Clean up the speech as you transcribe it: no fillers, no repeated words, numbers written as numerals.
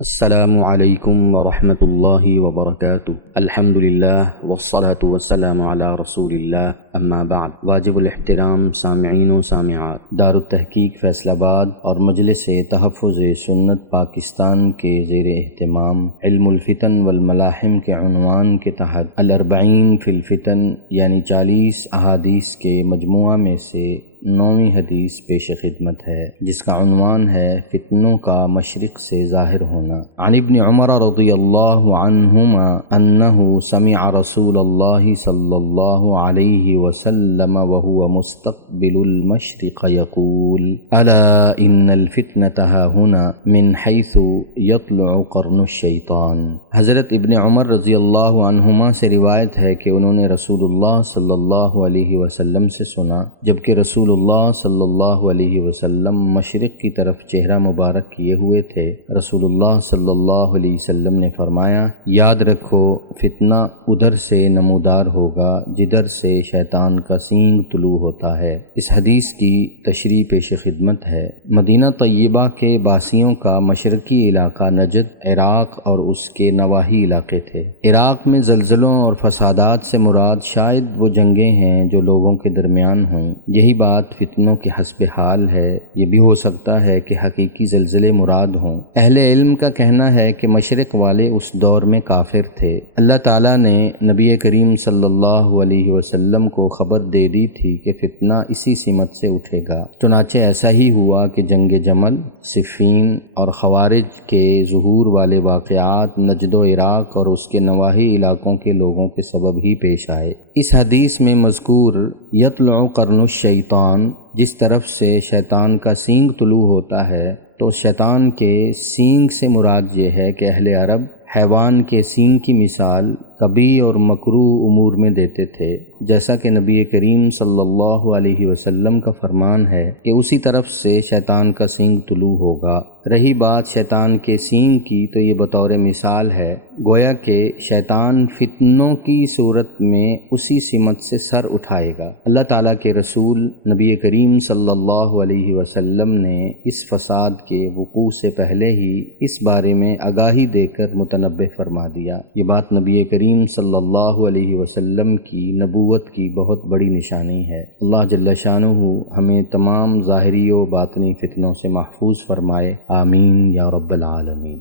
السلام علیکم ورحمۃ اللہ وبرکاتہ۔ الحمد للہ والصلاة والسلام علی رسول اللہ، اما بعد۔ واجب الاحترام سامعین و سامعات، دارالتحقیق فیصل آباد اور مجلس تحفظ سنت پاکستان کے زیر اہتمام علم الفتن والملاحم کے عنوان کے تحت الاربعین فی الفتن یعنی 40 احادیث کے مجموعہ میں سے 9ویں حدیث پیش خدمت ہے، جس کا عنوان ہے فتنوں کا مشرق سے ظاہر ہونا۔ عن ابن عمر رضی اللہ عنہما انہ سمع رسول اللہ صلی اللہ علیہ وسلم وهو مستقبل المشرق يقول الا ان الفتنة ها هنا من حيث يطلع قرن الشیطان۔ حضرت ابن عمر رضی اللہ عنہما سے روایت ہے کہ انہوں نے رسول اللہ صلی اللہ علیہ وسلم سے سنا، جبکہ رسول اللہ صلی اللہ علیہ وسلم مشرق کی طرف چہرہ مبارک کیے ہوئے تھے۔ رسول اللہ صلی اللہ علیہ وسلم نے فرمایا، یاد رکھو فتنہ ادھر سے نمودار ہوگا جدھر سے شیطان کا سینگ طلوع ہوتا ہے۔ اس حدیث کی تشریح پیش خدمت ہے۔ مدینہ طیبہ کے باسیوں کا مشرقی علاقہ نجد، عراق اور اس کے نواحی علاقے تھے۔ عراق میں زلزلوں اور فسادات سے مراد شاید وہ جنگیں ہیں جو لوگوں کے درمیان ہوں، یہی بات فتنوں کے حسب حال ہے۔ یہ بھی ہو سکتا ہے کہ حقیقی زلزلے مراد ہوں۔ اہل علم کا کہنا ہے کہ مشرق والے اس دور میں کافر تھے۔ اللہ تعالیٰ نے نبی کریم صلی اللہ علیہ وسلم کو خبر دے دی تھی کہ فتنہ اسی سمت سے اٹھے گا۔ چنانچہ ایسا ہی ہوا کہ جنگ جمل، صفین اور خوارج کے ظہور والے واقعات نجد و عراق اور اس کے نواحی علاقوں کے لوگوں کے سبب ہی پیش آئے۔ اس حدیث میں مذکور یطلع قرن الشیطان، جس طرف سے شیطان کا سینگ طلوع ہوتا ہے، تو شیطان کے سینگ سے مراد یہ ہے کہ اہل عرب حیوان کے سینگ کی مثال کبھی اور مکروہ امور میں دیتے تھے، جیسا کہ نبی کریم صلی اللہ علیہ وسلم کا فرمان ہے کہ اسی طرف سے شیطان کا سینگ طلوع ہوگا۔ رہی بات شیطان کے سینگ کی، تو یہ بطور مثال ہے، گویا کہ شیطان فتنوں کی صورت میں اسی سمت سے سر اٹھائے گا۔ اللہ تعالیٰ کے رسول نبی کریم صلی اللہ علیہ وسلم نے اس فساد کے وقوع سے پہلے ہی اس بارے میں آگاہی دے کر متنبہ فرما دیا۔ یہ بات نبی کریم صلی اللہ علیہ وسلم کی نبوت کی بہت بڑی نشانی ہے۔ اللہ جل شانہ ہمیں تمام ظاہری و باطنی فتنوں سے محفوظ فرمائے، آمین یا رب العالمین۔